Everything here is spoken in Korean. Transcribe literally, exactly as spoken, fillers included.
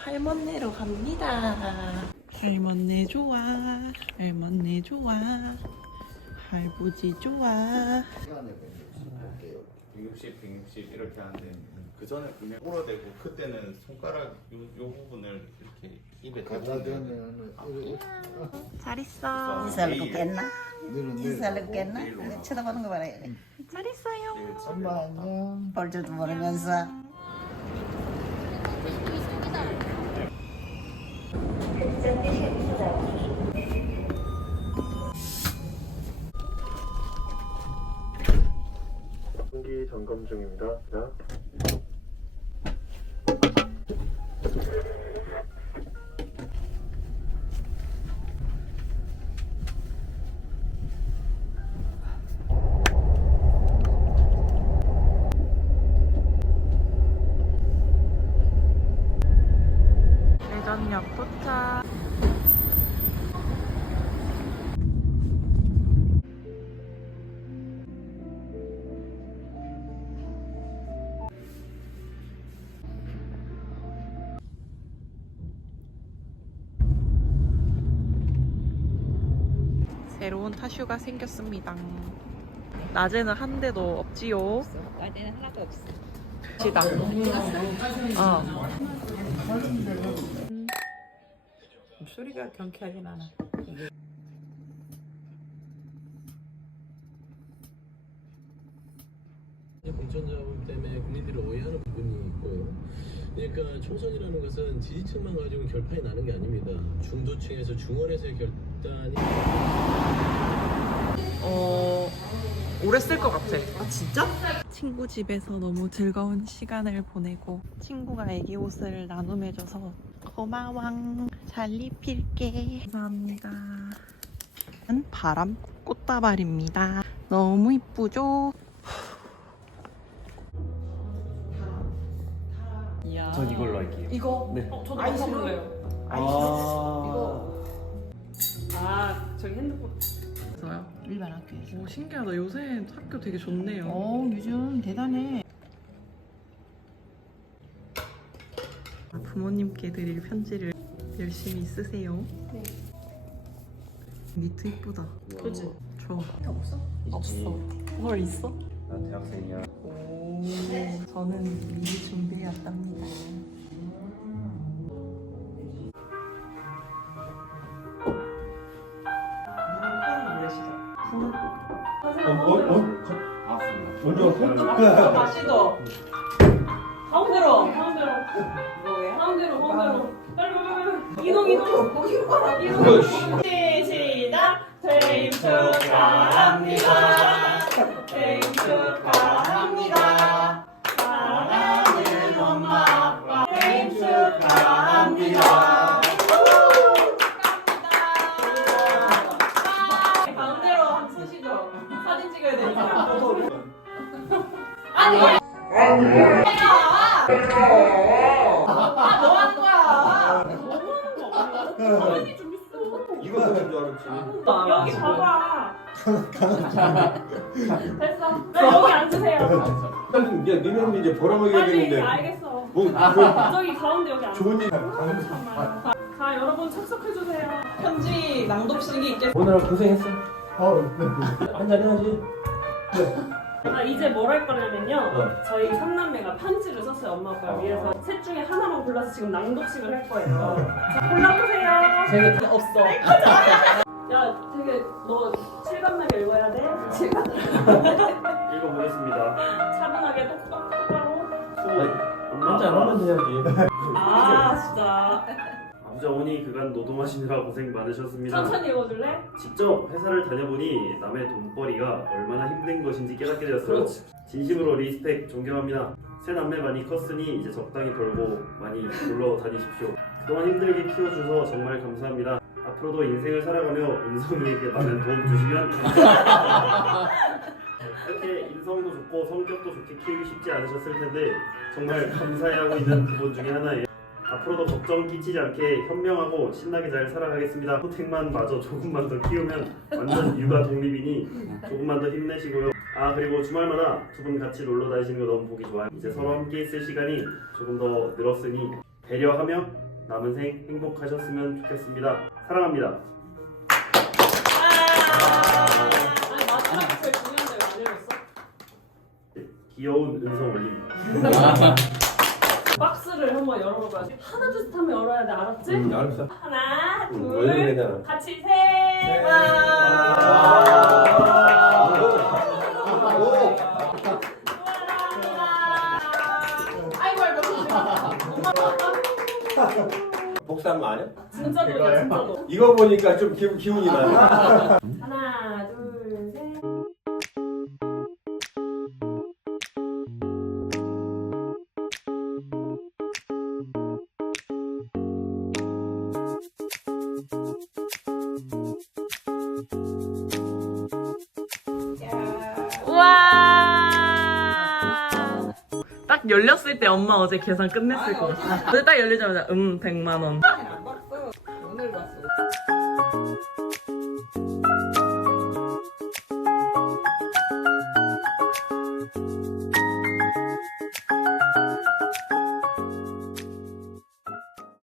할머니로 갑니다. 할머니 좋아, 할머니 좋아, 할부지 좋아. 백육십, 백육십 이렇게 하는데 그 전에 그냥 울어대고 그때는 손가락 요, 요 부분을 이렇게 입에 갖다 대고 대면 잘 있어. 인사를 겠나? 너는 인사를 겠나? 쳐다보는 거 봐라. 잘 있어요. 엄마 안녕. 볼 줄도 모르면서. 분기 점검 중입니다. 자. 대전역 도착. 새로운 타슈가 생겼습니다. 낮에는 한 대도 없지요. 낮에는 하나도 없어. 시다. 어. 소리가 경쾌하진 않아. 공천자분 때문에 국민들이 오해하는 부분이 있고요. 그러니까 총선이라는 것은 지지층만 가지고 결판이 나는 게 아닙니다. 중도층에서 중원에서의 결단이 어 오래 쓸 것 같아. 아 진짜? 친구 집에서 너무 즐거운 시간을 보내고 친구가 애기 옷을 나눔해줘서 고마워. 잘 입힐게. 감사합니다. 바람 꽃다발입니다. 너무 이쁘죠? 전 이걸로 할게요. 이거? 네. 어, 저도 바꿔볼래요. 아. 이거. 아, 저기 핸드폰. 있어요? 일반 학교에서. 오 신기하다. 요새 학교 되게 좋네요. 어, 요즘 대단해. 부모님께 드릴 편지를 열심히 쓰세요. 네. 니트 이쁘다. 그치? 저 없어? 없어. 헐 있어? 나 대학생이야. 오. 저는 미리 준비해왔답니다. 어? 어? 먼저 왔어? 다시도. 가운데로. 가운데로. 가운데로. 가운데로. 빨리 빨리 빨리. 이동 이동. 이동. 시- 시작. 생일 축하합니다. 생일 축하합니다. 사랑하는 엄마 아빠 생일 축하합니다. 가운데로 한번 쓰시죠. 사진 찍어야 되니까. 아니. 아, 뭐 하는 거야? 뭐 하는 거야? 사진이 좀 있어. 이거 하는 줄 알았지. 여기 봐봐. 됐어. 나 여기 앉으세요. 야, 니네는 이제 보라고 아니, 해야겠는데. 알겠어. 뭐, 저기 가운데 여기 앉아. 좋은 일. 참나. 자, 자, 여러분 참석해주세요. 편지 낭독식이 있겠. 오늘 고생했어. 한잔 해야지. 아, 이제 뭘 할 거냐면요. 어. 저희 삼남매가 편지를 썼어요, 엄마 아빠를 위해서. 셋 중에 하나만 골라서 지금 낭독식을 할 거예요. 자, 골라보세요. 생일 없어. 야, 되게 너 실감나게 읽어야 돼. 실감. 읽어보겠습니다. 차분하게 똑똑 똑바로. 한잔 하면 돼야지. 아, 진짜. 부자원이 그간 노동하시느라 고생 많으셨습니다. 천천히 읽어줄래? 직접 회사를 다녀보니 남의 돈벌이가 얼마나 힘든 것인지 깨닫게 되었어요. 그렇지. 진심으로 리스펙 존경합니다. 새 남매 많이 컸으니 이제 적당히 벌고 많이 놀러 다니십시오. 그동안 힘들게 키워주셔서 정말 감사합니다. 앞으로도 인생을 살아가며 은성이에게 많은 도움 주시면 감사합니다. 이렇게 인성도 좋고 성격도 좋게 키우기 쉽지 않으셨을 텐데 정말 감사해하고 있는 부분 중에 하나예요. 앞으로도 걱정 끼치지 않게 현명하고 신나게 잘 살아가겠습니다. 호택만 마저 조금만 더 키우면 완전 육아 독립이니 조금만 더 힘내시고요. 아 그리고 주말마다 두 분 같이 놀러 다니시는 거 너무 보기 좋아요. 이제 서로 함께 있을 시간이 조금 더 늘었으니 배려하며 남은 생 행복하셨으면 좋겠습니다. 사랑합니다. 아니 마지막에 제일 중요한데 왜 안 열었어? 귀여운 은성 올림. 박스를 한번 열어볼까요? 하나 둘 셋 하면 열어야 돼, 알았지? 응, 알았어. 하나 응, 둘 열면 되잖아. 같이 셋. 와. 아이고 아이고 복사한 거 아니야? 진짜 도야 진짜 도. 이거 보니까 좀 기, 기운이 나네. 하나 둘 셋. 우와! 딱 열렸을 때 엄마 어제 계산 끝냈을 것 같아. 근데 딱 열리자마자 음 백만 원.